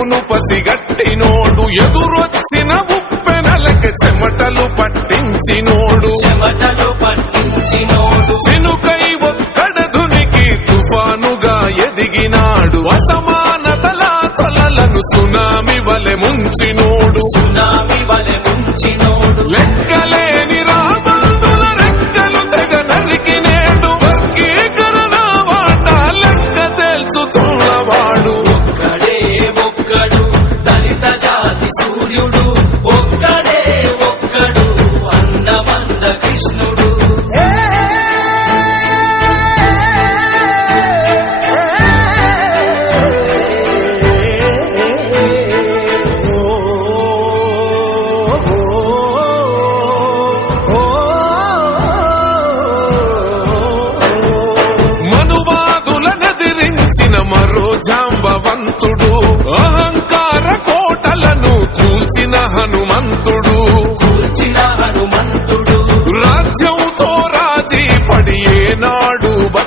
ముప్పును పసిగట్టినోడు ఎదురొచ్చిన ఉప్పెనలకి చెమటలు పట్టించినోడు. చెమటలు పట్టించినోడు. చినుకై ఒక్కడధునికి తుఫానుగా ఎదిగినాడు. అసమానతల తలలను సునామి వలె ముంచినోడు. సునామి వలె ముంచినోడు. లెక్కలేని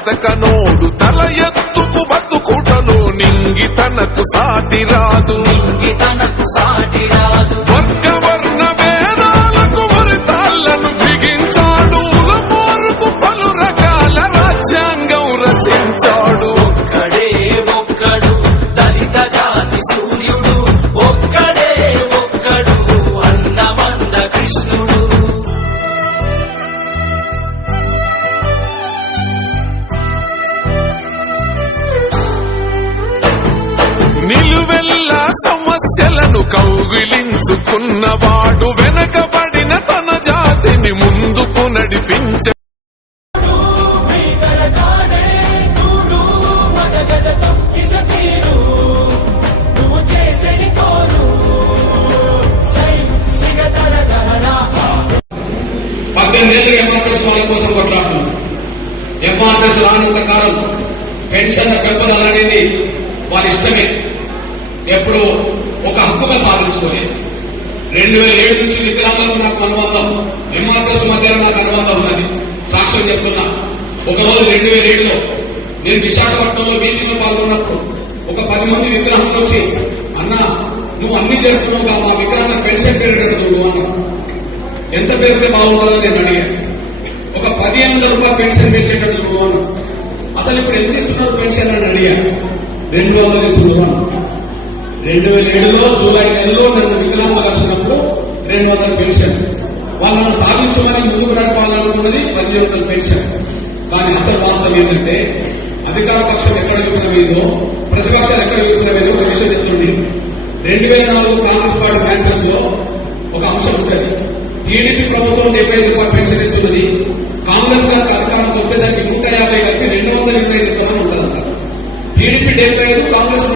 బతకనోడు తల ఎత్తుకు బతుకుటలో నింగి తనకు సాటి రాదు. సాటి రాదు. వర్గవర్ణ భేదాలకు వరితాళ్ళను బిగించాడు. పోరుకు పలు రకాల రాజ్యాంగం రచించాడు. ఒక్కడే ఒక్కడు కౌగిలించుకున్నవాడు వెనకబడిన తన జాతిని ముందుకు నడిపించ పద్దెనిమిది ఏళ్ళు ఎంఆర్ఎస్ వాళ్ళ కోసం కొట్లాడుతున్నాం. ఎంఆర్ఎస్ రానంత కాలం పెన్షన్ల పెంపుదల అనేది వాళ్ళ ఇష్టమే. ఎప్పుడు ఒక హక్కుగా సాధించుకోలేదు రెండు వేల ఏడు నుంచి వికలాంగులకు నాకు అనుబంధం ఎంఆర్ఎస్ మధ్యలో నాకు అనుబంధం ఉన్నది. సాక్ష్యం చెప్తున్నా. ఒక రోజు రెండు వేల ఏడులో నేను విశాఖపట్నంలో మీటింగ్లో పాల్గొన్నప్పుడు ఒక పది మంది విగ్రహంలో వచ్చి అన్నా నువ్వు అన్ని చేస్తున్నావు మా విగ్రహాన్ని పెన్షన్ పెరిగేటట్టు నువ్వు అన్నా ఎంత పెరిగితే బాగుంటుందో నేను అడిగాను. ఒక పదిహేను ఎనిమిది రూపాయలు పెన్షన్ పెంచేటట్టు అన్న అసలు ఇప్పుడు ఎంత ఇస్తున్నారు పెన్షన్? అని అడిగాను. రెండు వందలు ఇస్తున్నాను రెండు వేల ఏడులో జూలై నెలలో నన్ను వికలాంగ లక్ష రెండు వందల పెన్షన్. వాళ్ళను సాధించమని ముందుకు నడపాలనుకున్నది పది వందల పెన్షన్. కానీ అసలు వాస్తవం ఏంటంటే అధికార పక్షం ఎక్కడ విఫలమైందో ప్రతిపక్షాలు ఎక్కడ విఫలమైందో ఒక విషయం తెలుస్తుంది రెండు వేల నాలుగు కాంగ్రెస్ పార్టీ మేనిఫెస్టోలో ఒక అంశం ఉంటుంది. టీడీపీ ప్రభుత్వం డెబ్బై ఐదు రూపాయలు పెన్షన్ ఇస్తున్నది. కాంగ్రెస్ గారికి అధికారంకి వస్తే దానికి నూట యాభై కలిపి రెండు వందల ఇరవై ఐదు ఇస్తామని ఉంటుందంట. టీడీపీ డెబ్బై ఐదు కాంగ్రెస్